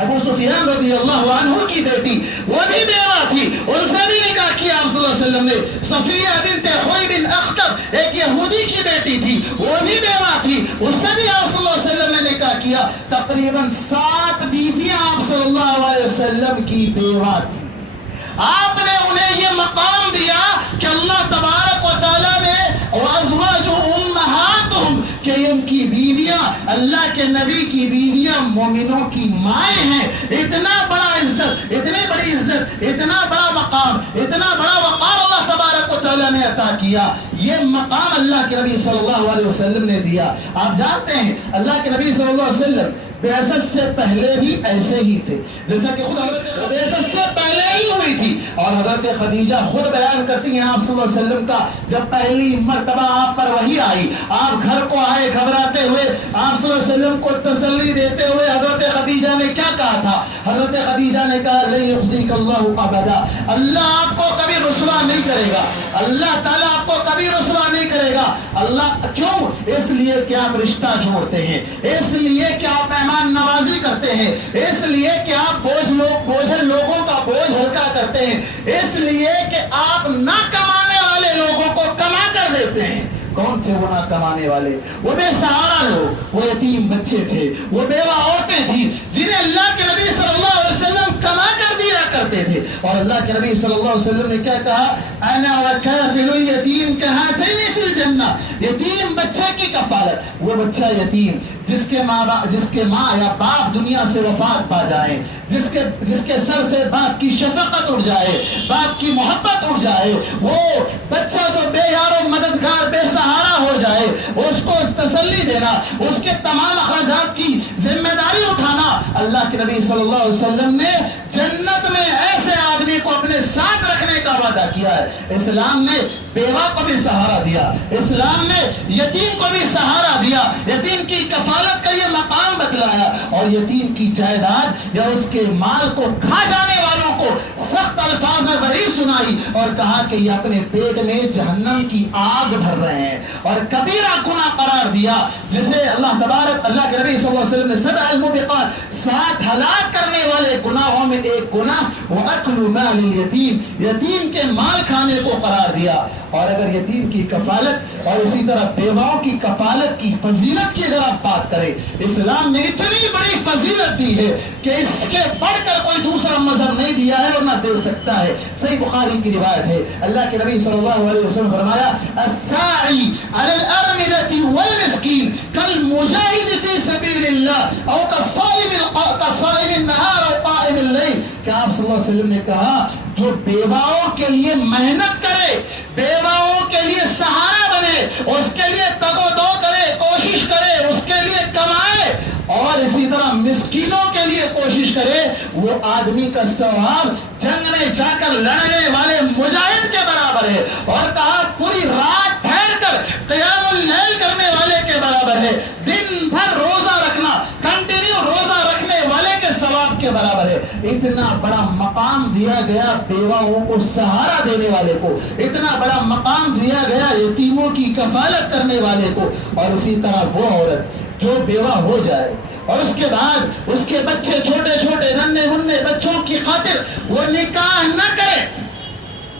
ابو سفیان رضی اللہ عنہ کی بیٹی, وہ بھی بیوہ تھی, ان سے بھی نکاح کیا آپ صلی اللہ علیہ وسلم نے. صفیہ بنت حوی بن اخطب ایک یہودی کی بیٹی تھی, وہ بھی بیوہ تھی, اس سے بھی آپ صلی اللہ علیہ وسلم نے نکاح کیا. تقریباً 7 بیویاں آپ صلی اللہ علیہ وسلم کی بیوہ تھی. آپ نے انہیں یہ مقام دیا کہ اللہ تبارک و تعالیٰ نے وازواج امہاتہم کہ ان کی بیویاں اللہ کے نبی کی بیویاں مومنوں کی مائیں ہیں. اتنا بڑا عزت, اتنی بڑی عزت, اتنا بڑا مقام, اتنا بڑا وقار اللہ تبارک و تعالیٰ نے عطا کیا. یہ مقام اللہ کے نبی صلی اللہ علیہ وسلم نے دیا. آپ جانتے ہیں اللہ کے نبی صلی اللہ علیہ وسلم بعثت سے پہلے بھی ایسے ہی تھے, جیسا کہ خود حضرت بعثت سے پہلے ہی ہوئی تھی. اور حضرت خدیجہ خود بیان کرتی ہیں آپ صلی اللہ علیہ وسلم کا, جب پہلی مرتبہ آپ پر وحی آئی, آپ گھر کو آئے گھبراتے ہوئے, آپ صلی اللہ علیہ وسلم کو تسلی دیتے ہوئے حضرت خدیجہ نے کیا کہا تھا؟ حضرت خدیجہ نے کہا لن یخزیک اللہ ابدا, اللہ آپ کو کبھی رسوا نہیں کرے گا, اللہ تعالیٰ آپ کو کبھی رسوا نہیں کرے گا. اللہ کیوں؟ اس لیے کہ آپ رشتہ جوڑتے ہیں, اس لیے کہ آپ مہمان نوازی کرتے ہیں, اس لیے کہ آپ بوجھل لوگوں کا بوجھ ہلکا کرتے ہیں, اس لیے کہ آپ نہ کمانے والے لوگوں کو کما کر دیتے ہیں. کون تھے وہ نہ کمانے والے؟ وہ بے سہارا لوگ, وہ یتیم بچے تھے, وہ بیوہ عورتیں تھیں جنہیں اللہ کے نبی صلی اللہ علیہ وسلم کما کر دیا کرتے تھے. اور اللہ کے نبی صلی اللہ علیہ وسلم نے کیا کہا؟ انا وکافل الیتیم کہاتین فی الجنہ, یتیم بچے کی کفالت, وہ بچہ یتیم جس کے ماں یا باپ دنیا سے وفات پا جائیں, جس کے سر سے باپ کی شفقت اٹھ جائے, باپ کی محبت اٹھ جائے, وہ بچہ جو بے یار و مددگار بے سہارا ہو جائے, اس کو تسلی دینا, اس کے تمام اخراجات کی ذمہ داری اٹھانا. اللہ کے نبی صلی اللہ علیہ وسلم نے جنت میں ایسے آدمی کو اپنے ساتھ رکھنے کا وعدہ کیا ہے. اسلام نے بیوہ کو بھی سہارا دیا, اسلام نے یتیم کو بھی سہارا دیا, یتیم کی کفالت کا یہ مقام بتلایا, اور یتیم کی جائیداد یا اس کے مال کو کھا جانے والوں کو سخت الفاظ میں وعید سنائی اور کہا کہ یہ اپنے پیٹ میں جہنم کی آگ بھر رہے ہیں, اور کبیرہ گناہ قرار دیا جسے اللہ تبارک اللہ کے نبی صلی اللہ علیہ وسلم نے 7 الموبقات 7 ہلاک کرنے والے گناہوں میں ایک گناہ وہ اکل مال الیتیم, یتیم کے مال کھانے کو قرار دیا. اور اگر یتیم کی کفالت اور اسی طرح بیواؤں کی کفالت کی فضیلت کی اگر آپ بات کریں, اسلام نے اتنی بڑی فضیلت دی ہے کہ اس کے بڑھ کر کوئی دوسرا مذہب نہیں دیا ہے اور نہ دے سکتا ہے. صحیح بخاری کی روایت ہے, اللہ کے نبی صلی اللہ علیہ وسلم فرمایا الساعی علی الارملۃ والمسکین کالمجاہد فی سبیل اللہ او کالصائم النہار او قائم اللیل, کہ آپ صلی اللہ علیہ وسلم نے کہا جو بیواؤں کے لیے محنت کرے, بیواؤں کے لیے سہارا بنے, اس کے لیے تگ و دو کرے, کوشش کرے, اس کے لیے کمائے, اور اسی طرح مسکینوں کے لیے کوشش کرے, وہ آدمی کا ثواب جنگ میں جا کر لڑنے والے مجاہد کے برابر ہے. اور کہا پوری رات ٹھہر کر قیام اللیل کرنے والے کے برابر ہے, دن بھر روزہ رکھنا, کنٹینیو روزہ رکھنے والے کے ثواب کے برابر ہے. اتنا بڑا مقام دیا گیا بیواؤں کو سہارا دینے والے کو, اتنا بڑا مقام دیا گیا یتیموں کی کفالت کرنے والے کو. اور اسی طرح وہ عورت جو بیوہ ہو جائے اور اس کے بعد اس کے بچے چھوٹے چھوٹے ننھے منھے بچوں کی خاطر وہ نکاح نہ کرے,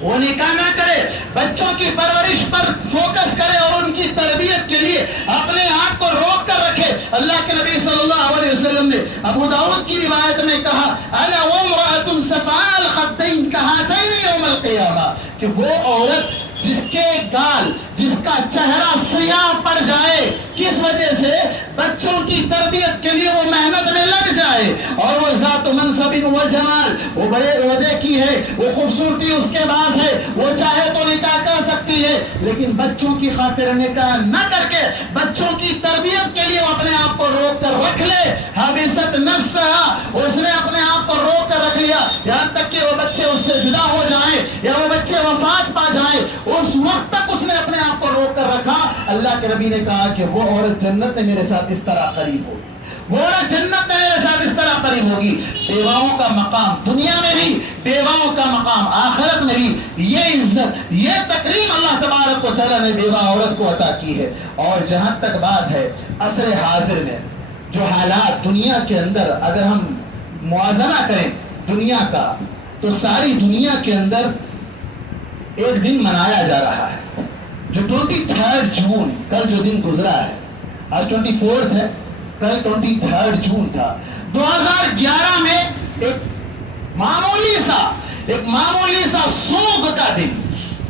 وہ نکاح نہ کرے, بچوں کی پرورش پر فوکس کرے اور ان کی تربیت کے لیے اپنے آپ کو روک کر رکھے. اللہ کے نبی صلی اللہ علیہ وسلم نے ابو داؤد کی روایت میں کہا انا وامرأۃ صفاء الخدین کہاتین یوم القیامہ, کہ وہ عورت جس کے گال, جس کا چہرہ سیاہ پڑ جائے, کس وجہ سے؟ بچوں کی تربیت کے لیے وہ محنت میں لگ جائے, اور وہ ذات منصب و جمال, وہ بڑے عہدے کی ہے, وہ خوبصورتی اس کے پاس ہے, وہ چاہے تو نکاح کر سکتی ہے, لیکن بچوں کی خاطر نکاح نہ کر کے بچوں کی تربیت کے لیے وہ اپنے آپ کو روک کر رکھ لے. حبست نفسہا, اس نے اپنے آپ کو روک کر رکھ لیا. دیا یہاں تک کہ وہ بچے اس سے جدا ہو جائیں یا وہ بچے وفات پا جائیں، اس وقت تک اس نے اپنے آپ کو روک کر رکھا۔ اللہ کے نبی نے کہا کہ وہ عورت جنت میں میرے ساتھ اس طرح قریب ہوگی، وہ عورت جنت میں میرے ساتھ اس طرح قریب ہوگی۔ بیواؤں کا مقام دنیا میں بھی، بیواؤں کا مقام آخرت میں بھی، یہ عزت، یہ تکریم اللہ تبارک و تعالیٰ نے بیوہ عورت کو عطا کی ہے۔ اور جہاں تک بات ہے عصر حاضر میں جو حالات دنیا کے اندر اگر ہم موازنہ کریں دنیا کا، تو ساری دنیا کے اندر ایک دن منایا جا رہا ہے جو 23 جون، کل جو دن گزرا ہے، آج 24 ہے، کل 23 جون تھا۔ 2011 میں ایک معمولی سا سوگ کا دن،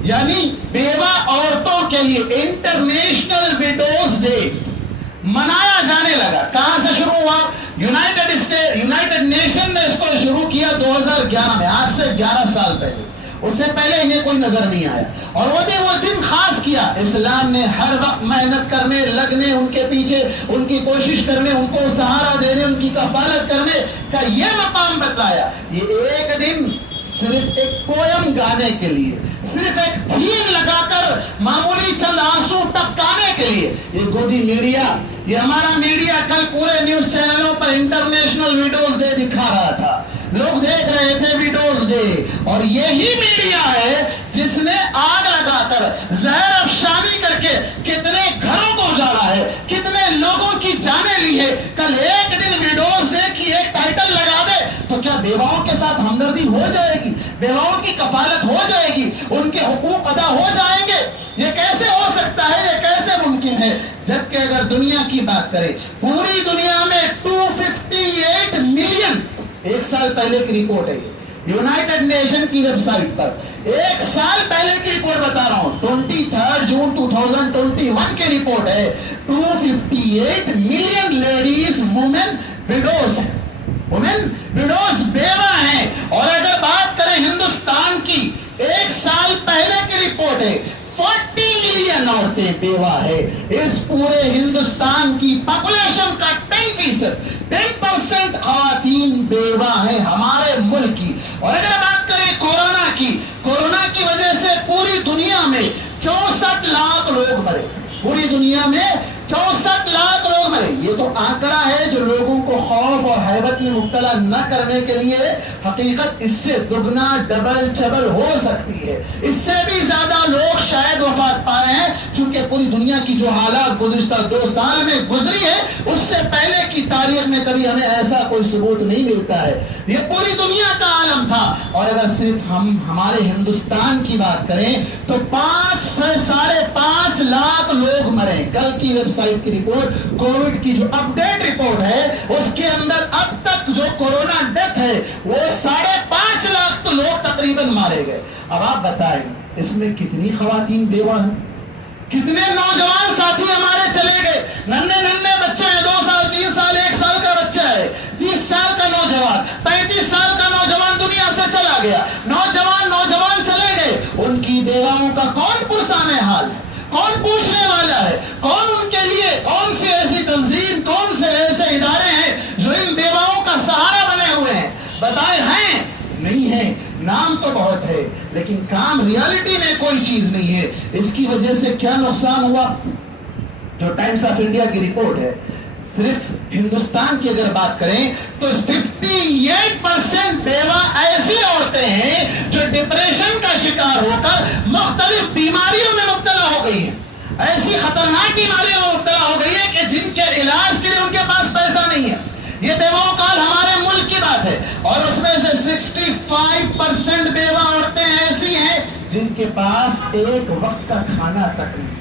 یعنی بیوہ عورتوں کے لیے انٹرنیشنل ویڈوز ڈے منایا جانے لگا۔ کہاں سے شروع ہوا؟ یونائٹڈ نیشن نے اس کو شروع کیا 2011 میں، آج سے 11 سال پہلے۔ اس سے پہلے انہیں کوئی نظر نہیں آیا، اور وہ بھی وہ دن خاص کیا۔ اسلام نے ہر وقت محنت کرنے، لگنے، ان کے پیچھے ان کی کوشش کرنے، ان کو سہارا دینے، ان کی کفالت کرنے کا یہ مقام بتلایا۔ یہ ایک دن صرف ایک پویم گانے کے لیے، صرف ایک تھیم لگا کر معمولی چند آنسو ٹپکانے کے لیے، یہ گودی میڈیا، یہ ہمارا میڈیا کل پورے نیوز چینلوں پر انٹرنیشنل ویڈوز ڈے دکھا رہا تھا، لوگ دیکھ رہے تھے ویڈوز ڈے۔ اور یہی میڈیا ہے جس نے آگ لگا کر، زہر افشانی کر کے کتنے گھروں کو اجاڑا ہے، کتنے لوگوں کی جانیں لی ہے۔ کل ایک دن ویڈوز ڈے کی ایک ٹائٹل لگا دے تو کیا بیواؤں کے ساتھ ہمدردی ہو جائے گی؟ بیواؤں کی کفالت ہو جائے گی؟ ان کے حقوق ادا ہو جائیں گے؟ یہ کیسے ہو سکتا ہے؟ یہ کیسے ممکن ہے؟ جبکہ اگر دنیا کی بات کریں، پوری دنیا میں 258 ملین، ایک سال پہلے کی رپورٹ ہے، یونائٹڈ نیشن کی ویب سائٹ پر ایک سال پہلے کی رپورٹ بتا رہا ہوں، 23 جون 2021 کی رپورٹ ہے، 258 ملین لیڈیز وومن ویڈوز ہیں، وومن ویڈوز بیوہ ہیں۔ اور اگر بات کریں ہندوستان کی، ایک سال پہلے کی رپورٹ ہے، 40 ملین عورتیں بیوہ ہے۔ اس پورے ہندوستان کی پاپولیشن کا 10% خواتین بیوہ ہیں ہمارے ملک کی۔ اور اگر بات کریں کورونا کی وجہ سے پوری دنیا میں 64 لاکھ لوگ مرے، پوری دنیا میں 64 لاکھ لوگ مرے۔ یہ تو آنکڑا ہے جو لوگوں کو خوف اور حیبت میں مبتلا نہ کرنے کے لیے، حقیقت اس سے دگنا ڈبل چبل ہو سکتی ہے، اس سے بھی زیادہ لوگ شاید وفات پائے ہیں، چونکہ پوری دنیا کی جو حالات گزشتہ 2 سال میں گزری ہے اس سے پہلے کی تاریخ میں کبھی ہمیں ایسا کوئی ثبوت نہیں ملتا ہے۔ یہ پوری دنیا کا عالم تھا۔ اور اگر صرف ہم ہمارے ہندوستان کی بات کریں تو 5 سے 5.5 لاکھ لوگ مرے۔ کل کی ویب سائٹ کی رپورٹ، کووڈ کی جو اپ ڈیٹ رپورٹ ہے، اس کے اندر اب تک جو کورونا ڈیتھ ہے وہ 5.5 لاکھ تو لوگ تقریباً مارے گئے۔ اب آپ بتائیں اس میں کتنی خواتین بیوہ ہیں، کتنے نوجوان ساتھی ہمارے چلے گئے، ننھے بچے ہیں، 2 سال 3 سال 1 سال کا بچہ ہے، 30 سال کا نوجوان، 35 سال کا نوجوان دنیا سے چلا گیا، نوجوان چلے گئے۔ ان کی بیواؤں کا کون پرسان حال ہے؟ کون پوچھنے والا ہے؟ کون ان کے لیے، کون سی ایسی تنظیم، کون سے ایسے ادارے ہیں جو ان بیواؤں کا سہارا بنے ہوئے ہیں؟ بتائیں ہیں؟ نہیں ہے۔ نام تو بہت ہے لیکن کام ریالٹی میں کوئی چیز نہیں ہے۔ اس کی وجہ سے کیا نقصان ہوا؟ جو ٹائمز آف انڈیا کی رپورٹ ہے، صرف ہندوستان کی اگر بات کریں تو 58% بیوہ ایسی عورتیں ہیں جو ڈپریشن کا شکار ہو کر مختلف بیماریوں میں مبتلا ہو گئی ہیں، ایسی خطرناک بیماریوں میں مبتلا ہو گئی ہے کہ جن کے علاج کے لیے ان کے پاس پیسہ نہیں ہے۔ یہ بیواؤں کا ہمارے ملک کی بات ہے، اور اس میں سے 65% بیوہ عورتیں ایسی ہیں جن کے پاس ایک وقت کا کھانا تک نہیں،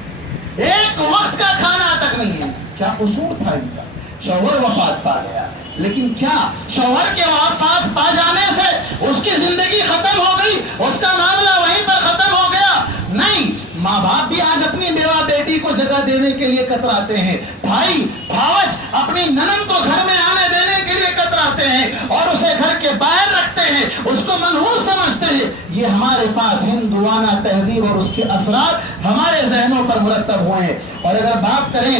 ایک وقت کا کھانا تک نہیں ہے۔ کیا قصور تھا ان کا؟ شوہر وفات پا گیا، لیکن کیا شوہر کے وفات پا جانے سے اس کی زندگی ختم ہو گئی، اس کا معاملہ وہیں پر ختم ہو گیا؟ نہیں، ماں باپ بھی آج اپنی بیوہ بیٹی کو جگہ دینے کے لیے کتراتے ہیں، بھائی بھاوج اپنی ننند کو گھر میں آنے دینے کے لیے کتراتے ہیں اور اسے گھر کے باہر رکھتے ہیں، اس کو منحوس سمجھتے ہیں۔ یہ ہمارے پاس ہندوانہ تہذیب اور اس کے اثرات ہمارے ذہنوں پر مرتب ہوئے ہیں۔ اور اگر بات کریں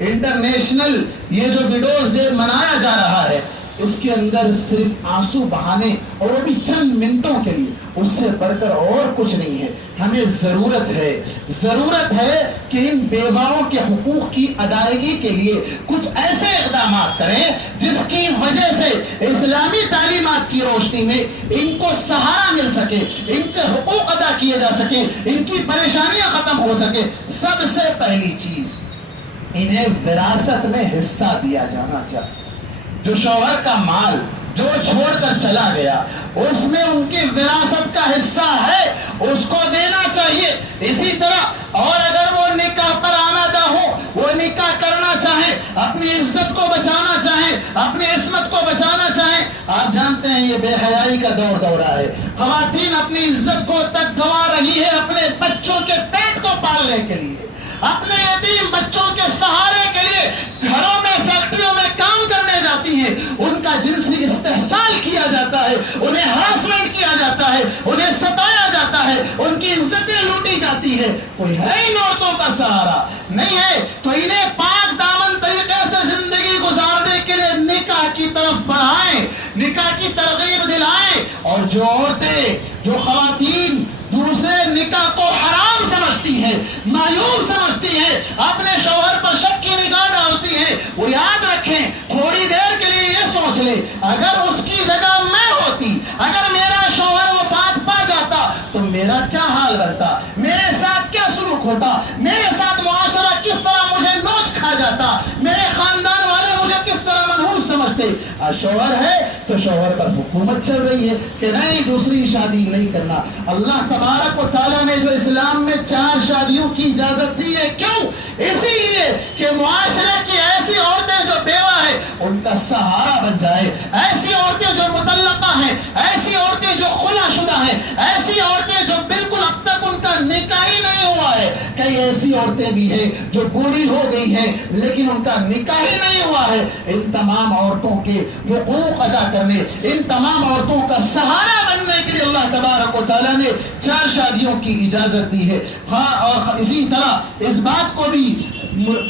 انٹرنیشنل یہ جو ویڈوز ڈے منایا جا رہا ہے، اس کے اندر صرف آنسو بہانے اور وہ بھی چند منٹوں کے لیے، اس سے بڑھ کر اور کچھ نہیں ہے۔ ہمیں ضرورت ہے کہ ان بیواؤں کے حقوق کی ادائیگی کے لیے کچھ ایسے اقدامات کریں جس کی وجہ سے اسلامی تعلیمات کی روشنی میں ان کو سہارا مل سکے، ان کے حقوق ادا کیے جا سکے، ان کی پریشانیاں ختم ہو سکے۔ سب سے پہلی چیز، انہیں وراثت میں حصہ دیا جانا چاہیے۔ جو شوہر کا مال جو چھوڑ کر چلا گیا، اس میں ان کی وراثت کا حصہ ہے، اس کو دینا چاہیے۔ اسی طرح اور اگر وہ نکاح پر آمادہ ہو، وہ نکاح کرنا چاہیں، اپنی عزت کو بچانا چاہیں، اپنی عصمت کو بچانا چاہیں، آپ جانتے ہیں یہ بے حیائی کا دور دورہ ہے۔ خواتین اپنی عزت کو تک گنوا رہی ہے اپنے بچوں کے پیٹ کو پالنے کے لیے، اپنے یتیم بچوں کے سہارے کے لیے گھروں میں، فیکٹریوں میں کام کرنے جاتی ہیں، ان کا جنسی استحصال کیا جاتا ہے، انہیں ہراسمنٹ کیا جاتا ہے، انہیں ستایا جاتا ہے، ان کی عزتیں لوٹی جاتی ہے۔ کوئی ہے ان عورتوں کا سہارا نہیں ہے، تو انہیں پاک دامن طریقے سے زندگی گزارنے کے لیے نکاح کی طرف بڑھائیں، نکاح کی ترغیب دلائیں۔ اور جو عورتیں، جو خواتین دوسرے نکاح کو حرام سمجھتی ہیں، معیوب سمجھتی ہیں، اپنے شوہر پر شک کی نگاہ ڈالتی ہیں، وہ یاد رکھیں، تھوڑی دیر کے لیے یہ سوچ لے، اگر اس کی جگہ میں ہوتی، اگر میرا شوہر وفات پا جاتا تو میرا کیا حال بنتا، میرے ساتھ کیا سلوک ہوتا، میرے ساتھ معاشرہ کس طرح مجھے نوچ کھا جاتا، میرے خاندان والے مجھے کس طرح منحوس سمجھتے۔ شوہر ہے تو شوہر پر حکومت چل رہی ہے کہ نہیں، دوسری شادی نہیں کرنا۔ اللہ تبارک و تعالیٰ نے جو اسلام میں 4 شادیوں کی اجازت دی ہے، کیوں؟ اسی لیے کہ معاشرے کی ایسی عورتیں جو بیوہ ہیں ان کا سہارا بن جائے، ایسی عورتیں جو مطلقہ ہیں، ایسی عورتیں جو خلا شدہ ہیں، ایسی عورتیں جو بالکل اب تک ان کا نکاح ہی نہیں ہوا ہے۔ کئی ایسی عورتیں بھی ہیں جو بوڑھی ہو گئی ہیں لیکن ان کا نکاح ہی نہیں ہوا ہے۔ ان تمام عورتوں کے حقوق ادا کرنے، ان تمام عورتوں کا سہارا بننے کے لیے اللہ تبارک و تعالیٰ نے 4 شادیوں کی اجازت دی ہے۔ ہاں، اور اسی طرح اس بات کو بھی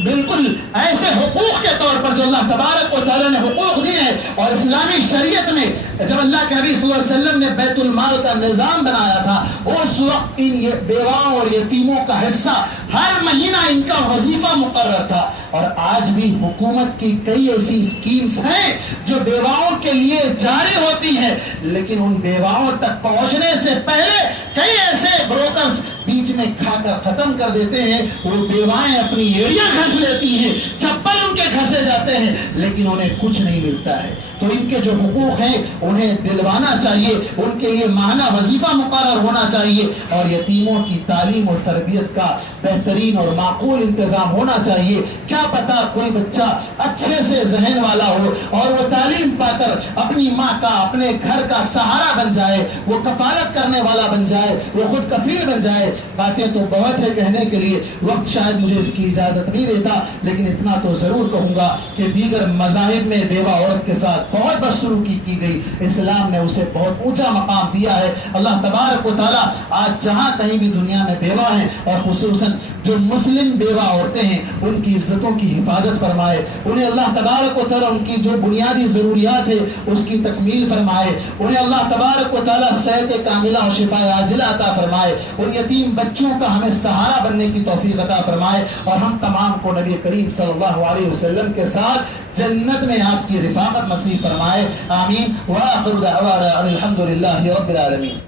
بالکل ایسے حقوق کے طور پر جو اللہ تبارک و تعالیٰ نے حقوق دیے ہیں، اور اسلامی شریعت میں جب اللہ کے نبی صلی اللہ علیہ وسلم نے بیت المال کا نظام بنایا تھا، اس وقت ان بیواؤں اور یتیموں کا حصہ ہر مہینہ ان کا وظیفہ مقرر تھا۔ اور آج بھی حکومت کی کئی ایسی اسکیمز ہیں جو بیواؤں کے لیے جاری ہوتی ہیں، لیکن ان بیواؤں تک پہنچنے سے پہلے کئی ایسے بروکرز بیچ میں کھا کر ختم کر دیتے ہیں۔ وہ بیوائیں اپنی ایڑیاں گھس لیتی ہیں، چپل ان کے گھسے جاتے ہیں، لیکن انہیں کچھ نہیں ملتا ہے۔ تو ان کے جو حقوق ہیں انہیں دلوانا چاہیے، ان کے لیے ماہانہ وظیفہ مقرر ہونا چاہیے، اور یتیموں کی تعلیم اور تربیت کا بہترین اور معقول انتظام ہونا چاہیے۔ کیا پتا کوئی بچہ اچھے سے ذہن والا ہو اور وہ تعلیم پا کر اپنی ماں کا، اپنے گھر کا سہارا بن جائے، وہ کفالت کرنے والا بن جائے، وہ خود کفیل بن جائے۔ باتیں تو بہت ہے کہنے کے لیے، وقت شاید مجھے اس کی اجازت نہیں دیتا، لیکن اتنا تو ضرور کہوں گا کہ دیگر مذاہب میں بیوہ عورت کے ساتھ بہت بدسلوکی کی گئی، اسلام نے اسے بہت اونچا مقام دیا ہے۔ اللہ تبارک و تعالیٰ آج جہاں کہیں بھی دنیا میں بیوہ ہیں، اور خصوصاً جو مسلم بیوہ عورتیں ہیں، ان کی عزتوں کی حفاظت فرمائے، انہیں اللہ تبارک و تعالیٰ ان کی جو بنیادی ضروریات ہے اس کی تکمیل فرمائے، انہیں اللہ تبارک و تعالیٰ صحت کاملہ اور شفا عاجلہ عطا فرمائے، ان یتیم بچوں کا ہمیں سہارا بننے کی توفیق عطا فرمائے، اور ہم تمام کو نبی کریم صلی اللہ علیہ وسلم کے ساتھ جنت میں آپ کی رفاقت نصیب فرمائے۔ آمین۔ وآخر دعوانا الحمد للہ رب العالمین۔